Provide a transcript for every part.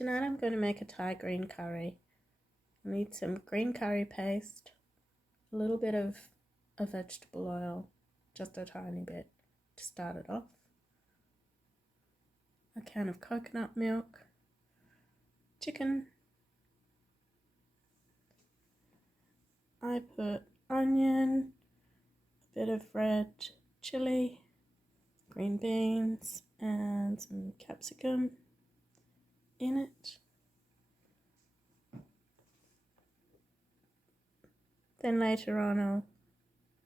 Tonight I'm going to make a Thai green curry. I need some green curry paste, a little bit of a vegetable oil, just a tiny bit to start it off, a can of coconut milk, chicken. I put onion, a bit of red chilli, green beans and some capsicum in it. Then later on I'll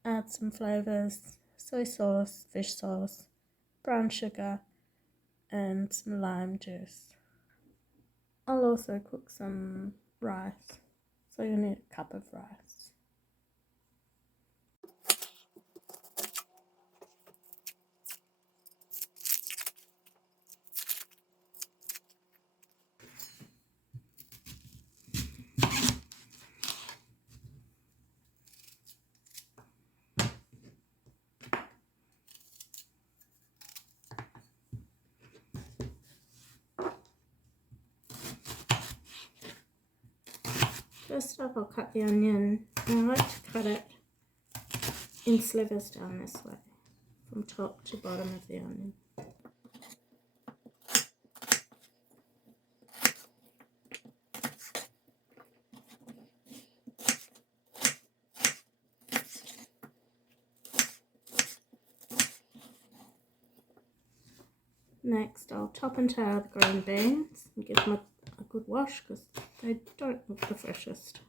add some flavours, soy sauce, fish sauce, brown sugar and some lime juice. I'll also cook some rice, so you'll need a cup of rice. First up, I'll cut the onion, and I like to cut it in slivers down this way, from top to bottom of the onion. Next, I'll top and tail the green beans and give them a good wash because they don't look the freshest.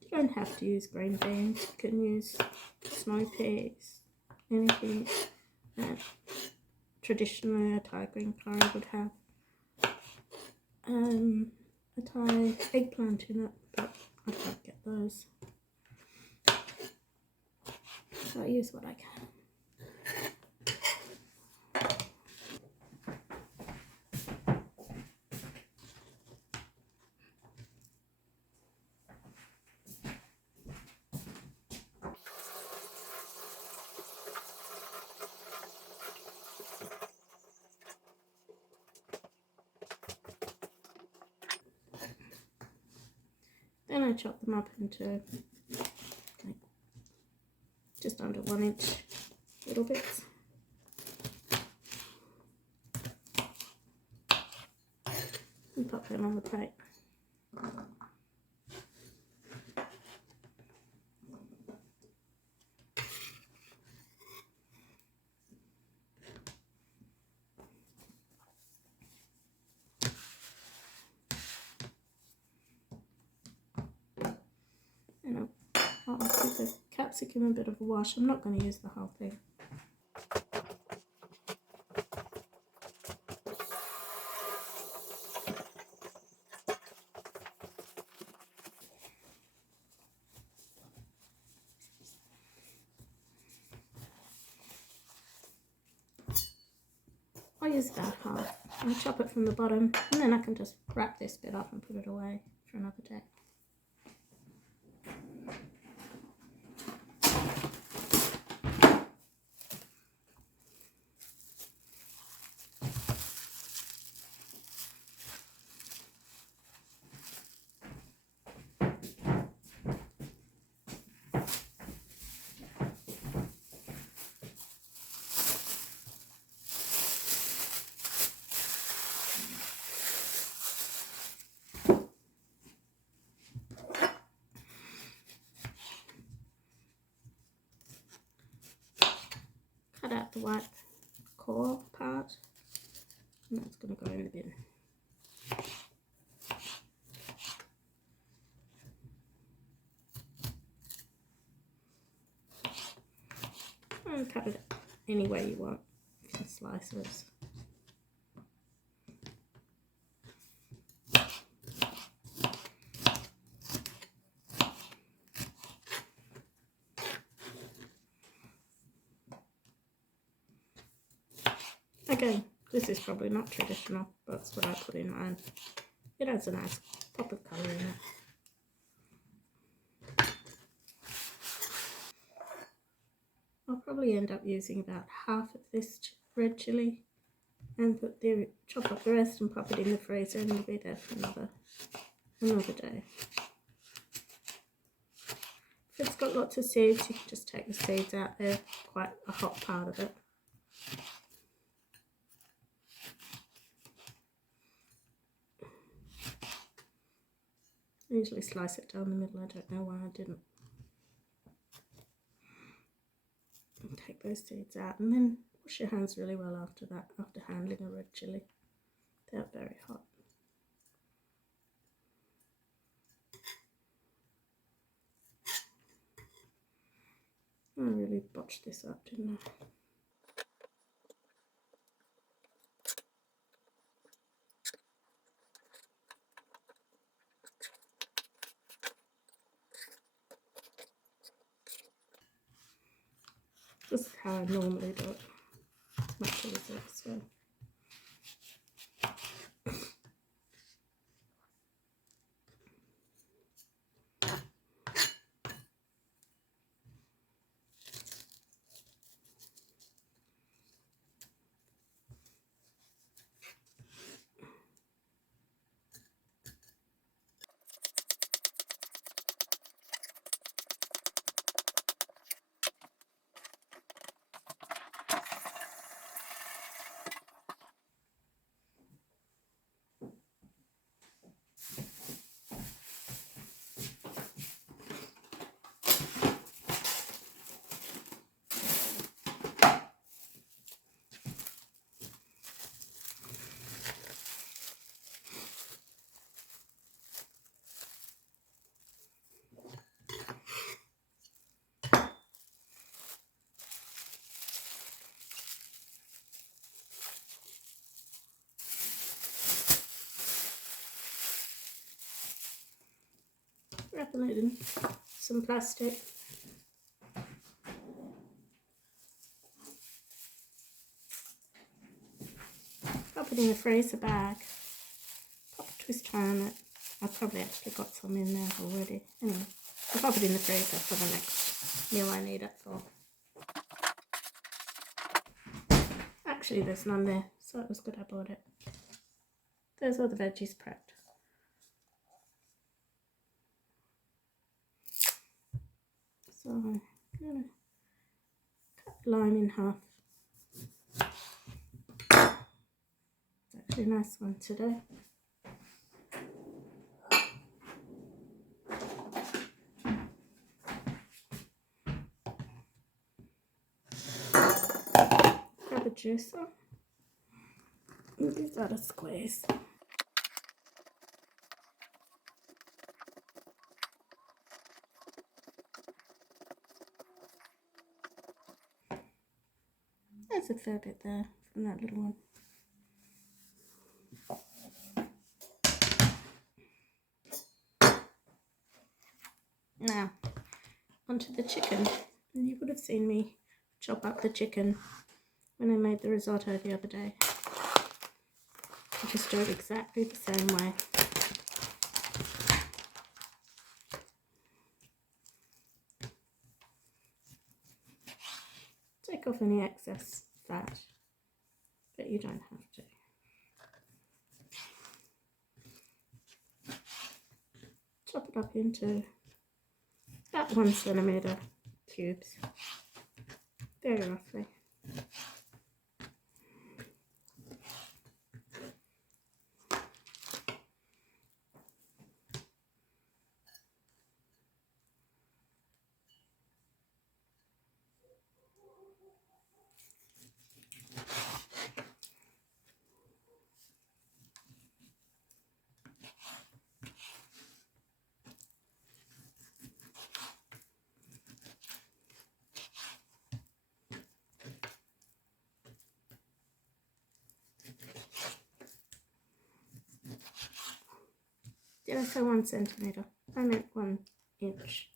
You don't have to use green beans, you can use snow peas, anything that traditionally a Thai green curry would have. A Thai eggplant in it, but I can't get those, so I use what I can. Then I chop them up into like just under 1 inch little bits. And pop them on the plate. And I'll give the capsicum a bit of a wash. I'm not going to use the whole thing. I'll use about half. I'll chop it from the bottom and then I can just wrap this bit up and put it away for another day. Cut out the white core part, and that's going to go in the bin. And cut it any way you want, in slices. Again, this is probably not traditional, but that's what I put in mine. It adds a nice pop of colour in it. I'll probably end up using about half of this red chilli and chop up the rest and pop it in the freezer, and it'll be there for another day. If it's got lots of seeds, you can just take the seeds out. They're quite a hot part of it. I usually slice it down the middle. I don't know why I didn't. And take those seeds out, and then wash your hands really well after that, after handling a red chilli. They're very hot. I really botched this up, didn't I? This is how I normally do it. Much easier this way. Wrapping it in some plastic. Pop it in the freezer bag. Pop a twist tie on it. I've probably actually got some in there already. Anyway, I'll pop it in the freezer for the next meal I need it for. Actually, there's none there, so it was good I bought it. There's all the veggies prepped. So I'm going to cut the lime in half. It's actually a nice one today. Grab a juicer. These are the squares. There's a fair bit there from that little one. Now, onto the chicken. And you would have seen me chop up the chicken when I made the risotto the other day. I just do it exactly the same way. Take off any excess fat, but you don't have to. Chop it up into about 1 centimetre cubes, very roughly. Did I say 1 centimetre? I meant 1 inch.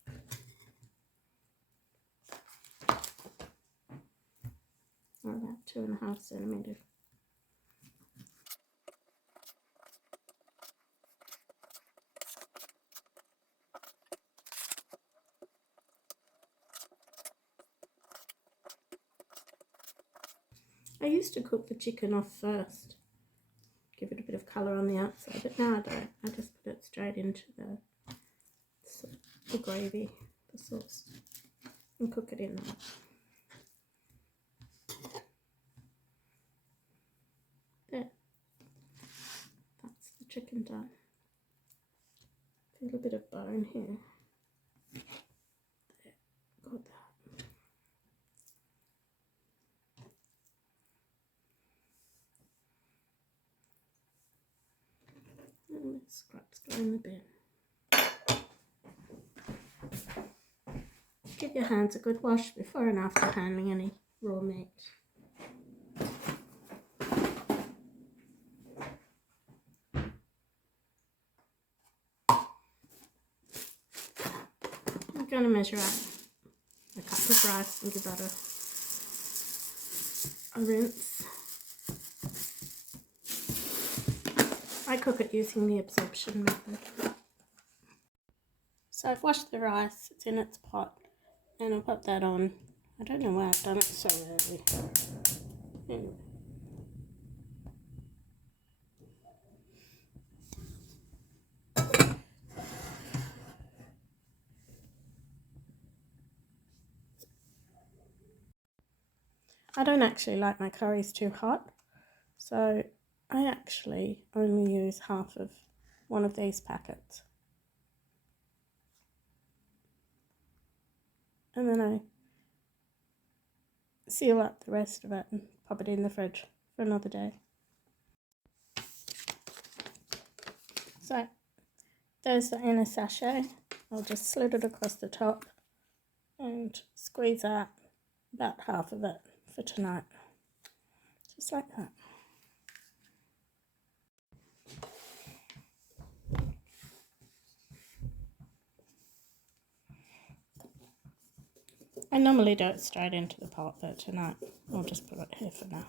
Or about 2.5 centimetres. I used to cook the chicken off first, give it a bit of colour on the outside, but now I don't. I just put it straight into the gravy, the sauce, and cook it in that. There. That's the chicken done. A little bit of bone here. There. Got that. And the scraps go in the bin. Give your hands a good wash before and after handling any raw meat. I'm going to measure out a cup of rice and give that a rinse. I cook it using the absorption method. So I've washed the rice, it's in its pot, and I'll put that on. I don't know why I've done it so early. Anyway. I don't actually like my curries too hot, so I actually only use half of one of these packets. And then I seal up the rest of it and pop it in the fridge for another day. So there's the inner sachet. I'll just slit it across the top and squeeze out about half of it for tonight. Just like that. I normally do it straight into the pot, but tonight I'll just put it here for now.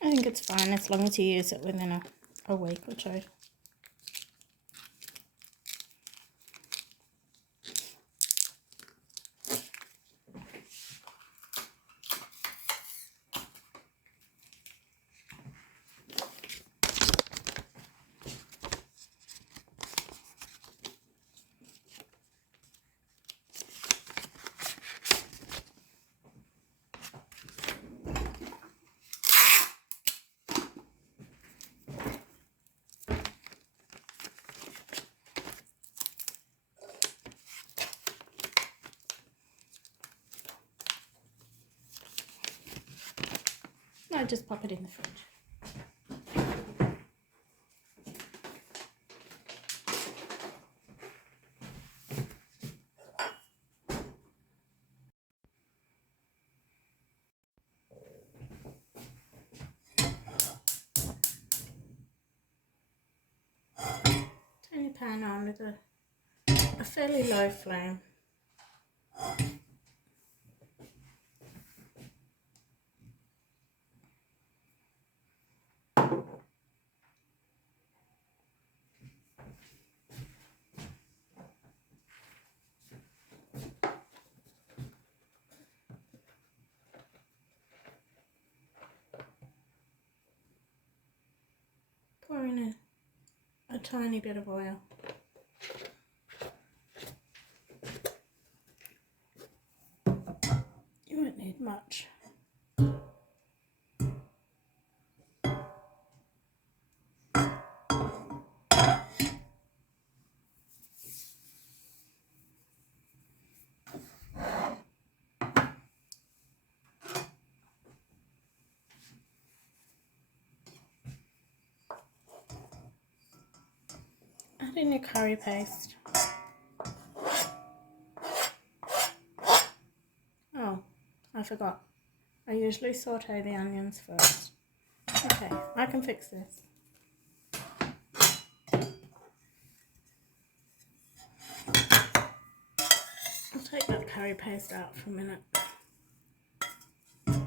I think it's fine as long as you use it within a week or two. I just pop it in the fridge. Turn your pan on with a fairly low flame. Pour in a tiny bit of oil. You won't need much. Add in your curry paste. Oh, forgot. I usually saute the onions first. Okay, I can fix this. I'll take that curry paste out for a minute. I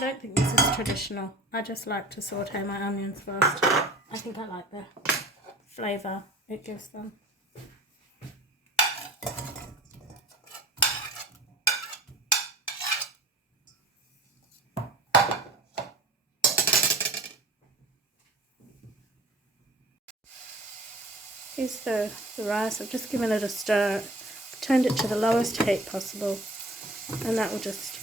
don't think this is traditional. I just like to saute my onions first. I think I like the flavour it gives them. Here's the rice. I've just given it a stir, turned it to the lowest heat possible, and that will just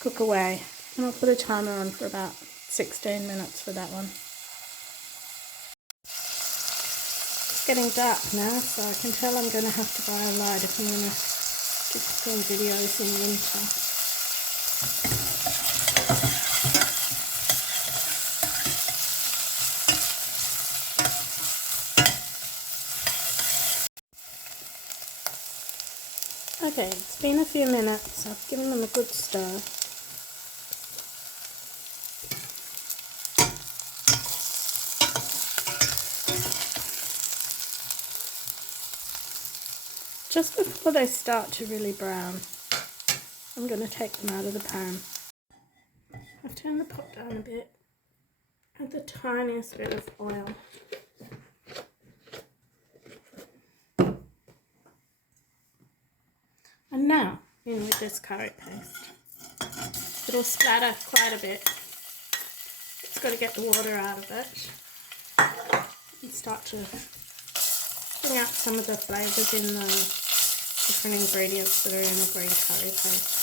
cook away. And I'll put a timer on for about 16 minutes for that one. It's getting dark now, so I can tell I'm going to have to buy a light if I'm going to do cooking videos in winter. Okay, it's been a few minutes. I've given them a good stir. Just before they start to really brown, I'm going to take them out of the pan. I've turned the pot down a bit. Add the tiniest bit of oil. And now, in with this curry paste. It'll splatter quite a bit. It's got to get the water out of it and start to bring out some of the flavours in the different ingredients that are in a green curry paste.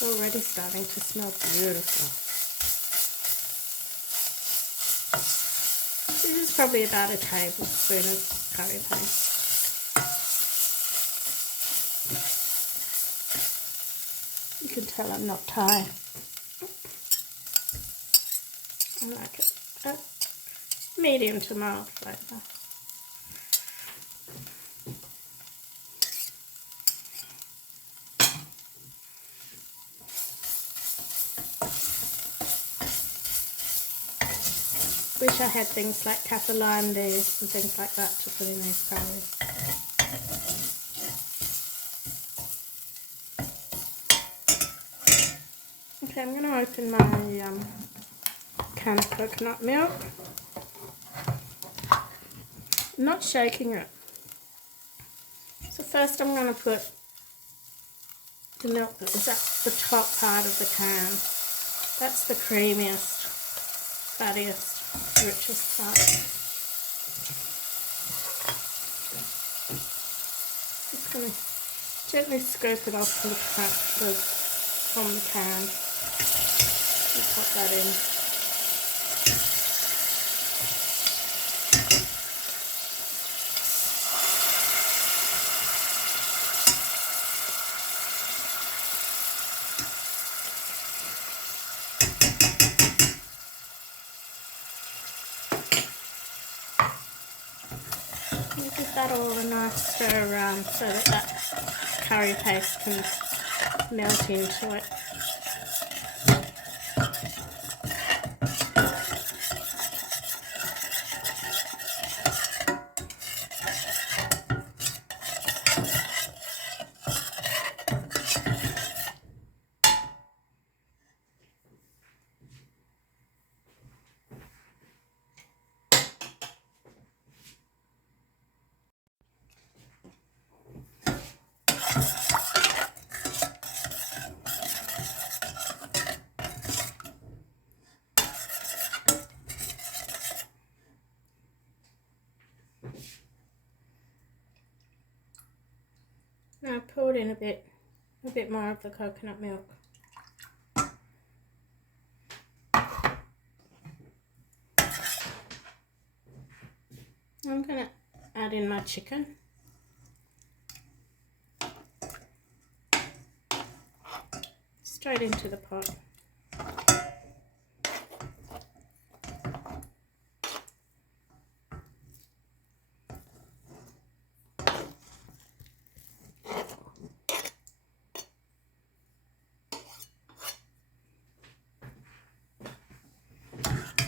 It's already starting to smell beautiful. This is probably about a tablespoon of curry paste. You can tell I'm not Thai. I like it. Medium to mild flavour. Wish I had things like kaffir lime leaves and things like that to put in these curries. Okay, I'm going to open my can of coconut milk. I'm not shaking it. So first I'm going to put the milk that was at the top part of the can. That's the creamiest, fattiest, richest part. Just going to gently scoop it off from the can and pop that in. Give that all a nice stir around so that curry paste can melt into it. Now I poured in a bit more of the coconut milk. I'm going to add in my chicken. Straight into the pot.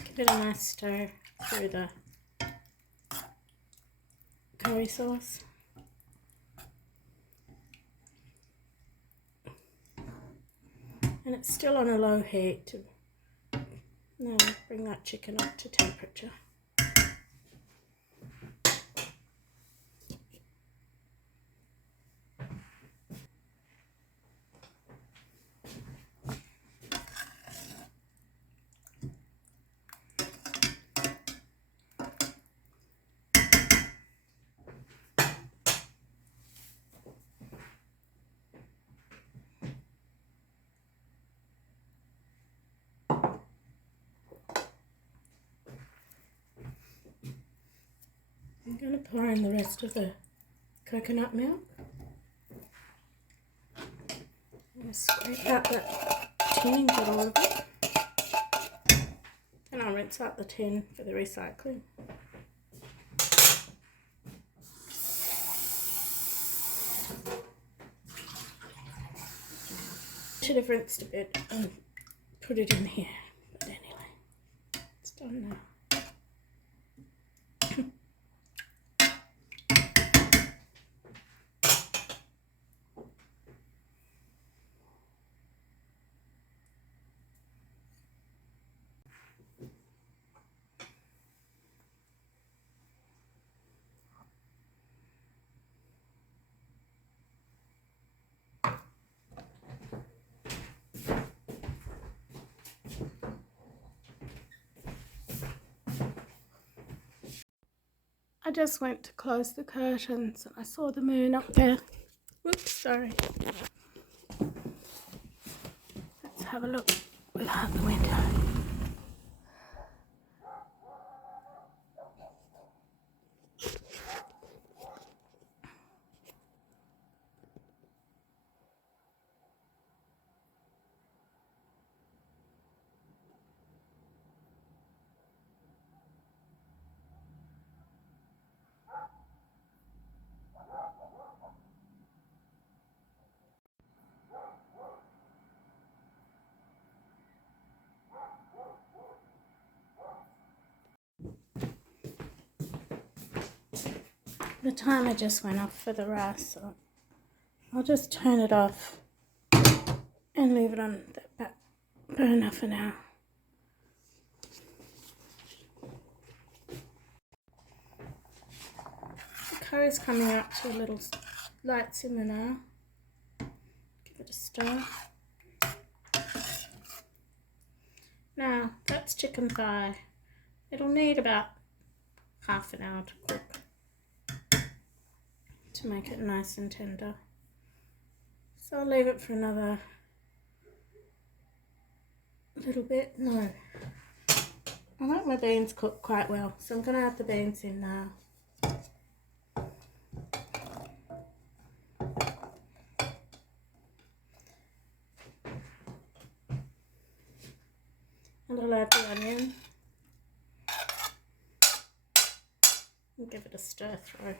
Give it a nice stir through the curry sauce. And it's still on a low heat. Now bring that chicken up to temperature. I'm going to pour in the rest of the coconut milk. I'm going to scrape out that tin and get all of it. And I'll rinse out the tin for the recycling. Should have rinsed a bit and put it in here, but anyway, it's done now. I just went to close the curtains and I saw the moon up there. Whoops, sorry. Let's have a look without the window. The timer just went off for the rice, so I'll just turn it off and leave it on the back burner for now. The curry's coming up to a little light simmer now. Give it a stir. Now, that's chicken thigh. It'll need about half an hour to cook to make it nice and tender. So I'll leave it for another little bit. No, I like my beans cooked quite well, so I'm going to add the beans in now. And I'll add the onion and give it a stir through.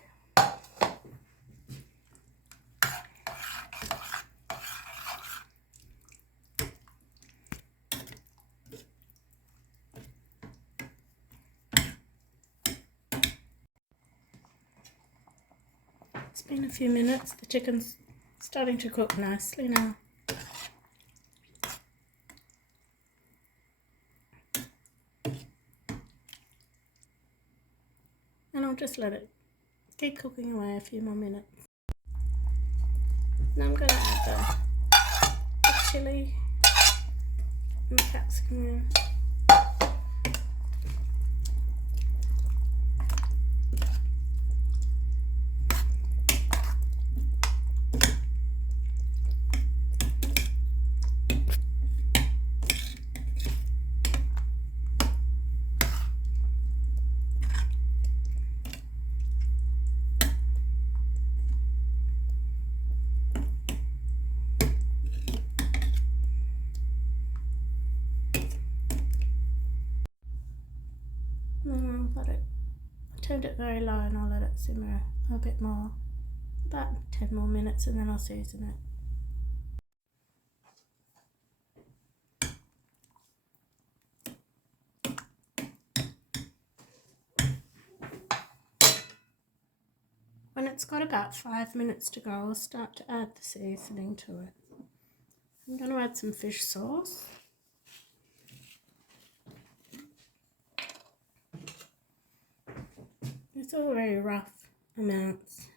It's been a few minutes. The chicken's starting to cook nicely now. And I'll just let it keep cooking away a few more minutes. Now I'm going to add the chilli and the capsicum in. Then I'll let it, I turned it very low and I'll let it simmer a bit more, about 10 more minutes, and then I'll season it. When it's got about 5 minutes to go, I'll start to add the seasoning to it. I'm going to add some fish sauce. It's all very rough amounts.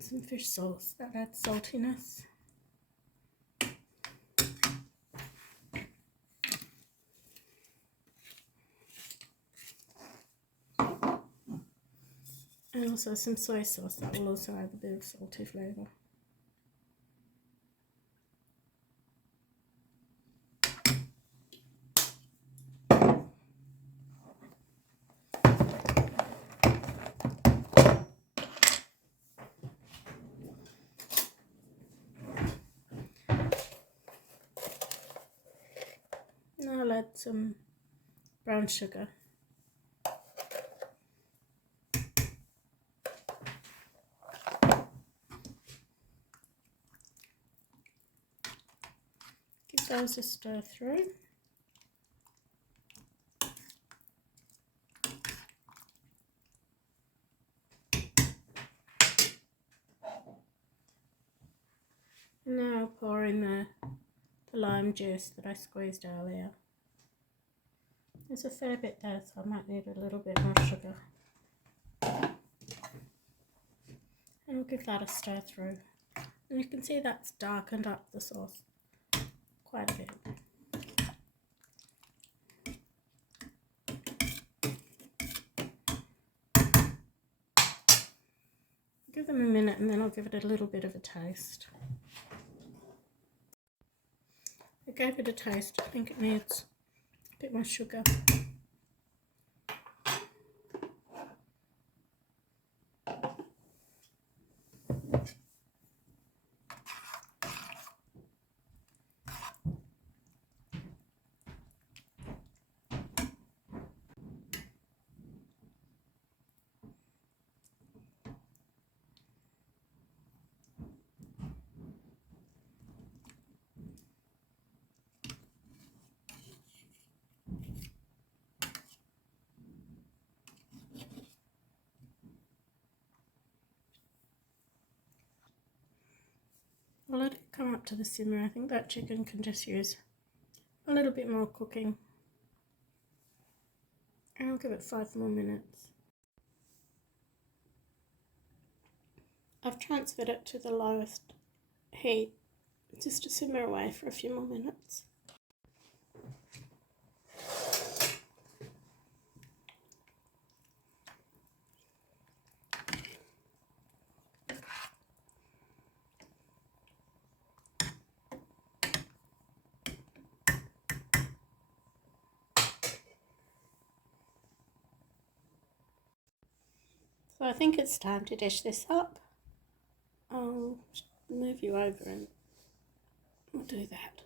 Some fish sauce, that adds saltiness. And also some soy sauce, that will also add a bit of salty flavour. Now I'll add some brown sugar. Give those a stir through. Now I'll pour in the lime juice that I squeezed earlier. There's a fair bit there, so I might need a little bit more sugar. And we'll give that a stir through. And you can see that's darkened up the sauce quite a bit. Give them a minute and then I'll give it a little bit of a taste. I gave it a taste. I think it needs a bit more sugar. I'll let it come up to the simmer. I think that chicken can just use a little bit more cooking. And I'll give it 5 more minutes. I've transferred it to the lowest heat just to simmer away for a few more minutes. So I think it's time to dish this up. I'll move you over and we'll do that.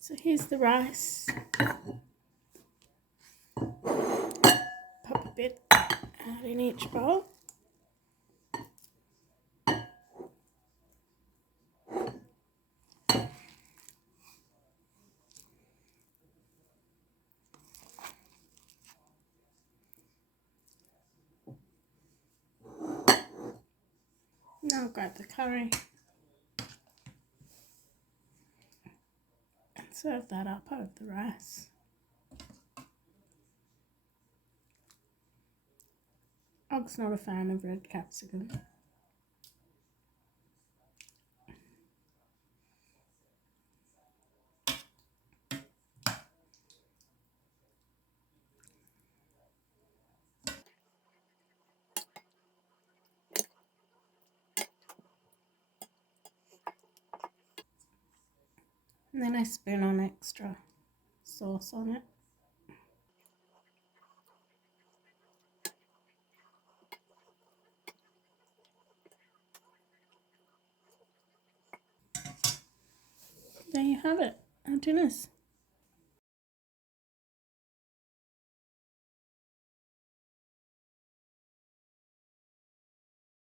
So here's the rice. Pop a bit out in each bowl. Now I'll grab the curry and serve that up over the rice. Og's not a fan of red capsicum. And then I spoon on extra sauce on it. there you have it, our dinners.